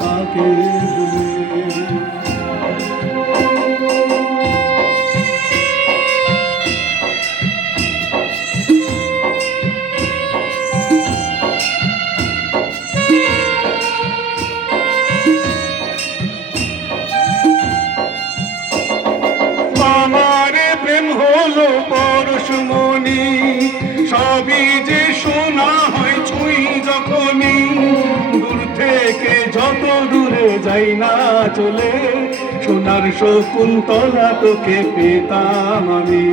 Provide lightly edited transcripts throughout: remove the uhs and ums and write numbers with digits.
তাকে ভুলে। হলো পরশমণি, সবই যে শোনা হয় ছুঁই যখনই, দূর থেকে যত দূরে যাই না চলে, সোনার শকুন্তলা তোকে পেতাম আমি।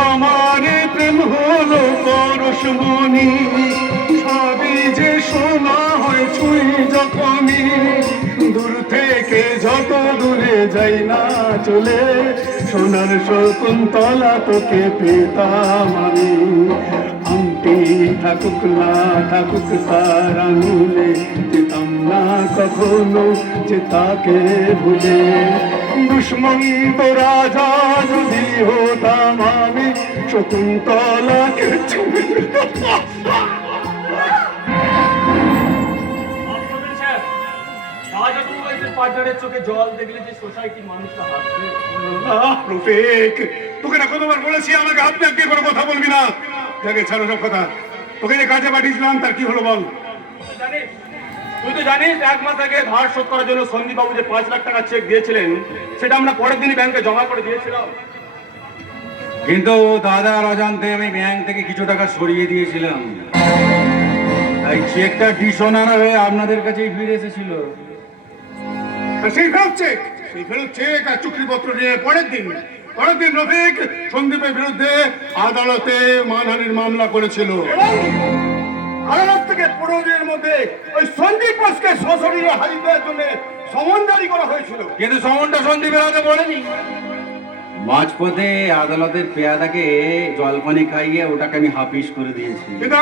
আমার প্রেম হলো পরশমণি, সবই যে শোনা হয় ছুঁই যখনই, দূর থেকে যত দূরে যাই না চলে, সোনার শকুন্তলা তোকে পেতাম আমি। আংটি থাকুক না থাকুক তার আঙুলে, যেতাম না কখনো যে তাকে ভুলে। দুষ্মন্ত রাজা যদি হতাম আমি, শকুন্তলাকে ছুঁয়ে পার্টনারের চোখে জল দেখলে যে সোসাইটির মানুষরা হাসবে। রফিক, তোকে না কতবার বলেছি আমাকে আপনি আজকে কোনো কথা বলবি না। যাকে ছাড়ো সব কথা, তোকে যে কাজে পাঠিয়েছিলাম তার কি হলো বল। জানিস, তুই তো জানিস 1 মাস আগে ধার শোধ করার জন্য সন্দীপ বাবু যে 5 লাখ টাকা চেক দিয়েছিলেন, সেটা আমরা পরের দিনই ব্যাংকে জমা করে দিয়েছিলাম। কিন্তু দাদার অজান্তে আমি ব্যাংক থেকে কিছু টাকা সরিয়ে দিয়েছিলাম, তাই চেকটা ডিসঅনার হয়ে আপনাদের কাছেই ফিরে এসেছিল। সেই ফেরত চেক আর চুক্তিপত্র নিয়ে পরের দিন রফিক সন্দীপের বিরুদ্ধে আদালতে মানহানির মামলা করেছিল। আদালত থেকে 15 দিনের মধ্যে ওই সন্দীপ বোসকে সশরীরে হাজির করার জন্য সমন জারি করা হয়েছিল। কিন্তু সমনটা সন্দীপের হাতে পড়েনি। মাঝপথে আদালতের পেয়াদাকে জলপানি খাইয়ে ওটাকে আমি হাফিস করে দিয়েছি। কিন্তু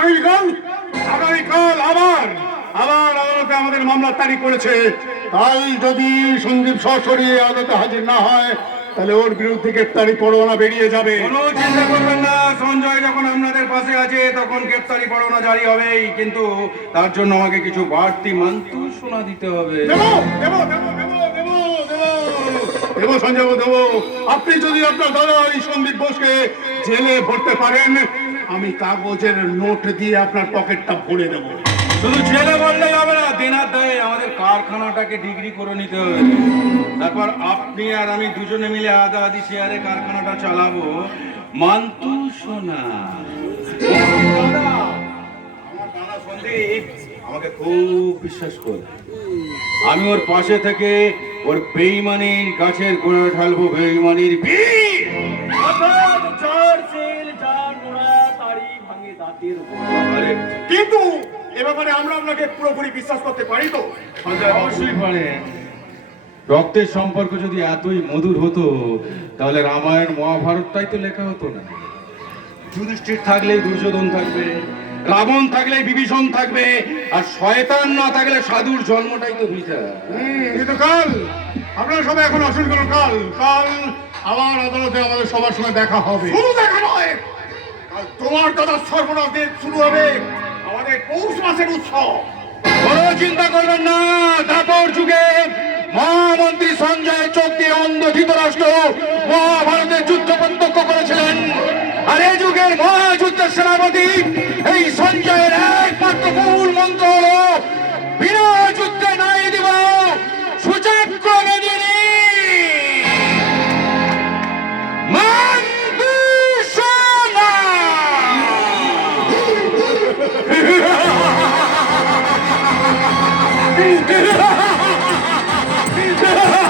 আগামীকাল আবার আদালতে আমাদের মামলার তারিখ করেছে। কাল যদি সন্দীপ সশরীরে আদালতে হাজির না হয়, তাহলে ওর বিরুদ্ধে গ্রেপ্তারি পরোয়ানা বেরিয়ে যাবে। কোনো চিন্তা করবেন না, সঞ্জয় যখন আপনাদের পাশে আছে তখন গ্রেপ্তারি পরোয়ানা জারি হবেই, কিন্তু তার জন্য আমাকে কিছু বাড়তি মান্তু শোনা দিতে হবে। দেবো সঞ্জয় দেবো। আপনি যদি আপনার দাদা এই সন্দীপ বোসকে জেলে ভরতে পারেন, আমি কাগজের নোট দিয়ে আপনার পকেটটা ভরে দেবো। শুধু জেলে বললে হবে না, দিনার দায়ে আমাদের কারখানাটাকে ডিগ্রি করে নিতে হবে। তারপর আপনি আর আমি দুজনে মিলে আধা আধি শেয়ারে কারখানাটা চালাবো। মান্তু সোনা, আমার দাদা সন্দীপ আমাকে খুব বিশ্বাস করে। আমি ওর পাশে থেকে ওর বেইমানির গাছের গোড়া ঢালবো, বেইমানির বীজ। কিন্তু এ ব্যাপারে আমরা আপনাকে পুরোপুরি বিশ্বাস করতে পারি তো? অবশ্যই পারেন। রক্তের সম্পর্ক যদি এতই মধুর হতো, তাহলে রামায়ণ মহাভারতটাই তো লেখা হতো না। যুধিষ্ঠির থাকলেই দুর্যোধন থাকবে, রাবণ থাকলে বিভীষণ থাকবে, আর শয়তান না থাকলে সাধুর জন্মটাই তো বৃথা। কিন্তু কাল আপনারা সবাই এখন আসুন করুন। কাল আবার আদালতে আমাদের সবার সঙ্গে দেখা হবে। শুধু দেখা নয়, কাল তোমার দাদা সর্বনাশ দিয়ে শুরু হবে আমাদের পৌষ মাসের উৎসব। কোনো চিন্তা করবেন না, দাপর যুগে মহামন্ত্রী সঞ্জয় চোখ দিয়ে অন্ধ ধৃতরাষ্ট্র মহাভারতের যুদ্ধ প্রত্যক্ষ করেছিলেন, আর এই যুগের মহাযুদ্ধের সেনাপতি এই সঞ্জয়ের একমাত্র মূল মন্ত্র হলো বিনা যুদ্ধে নাই দিব সুচক্র মেদিনী মন্ত্রীসোনা। Ha ha ha ha!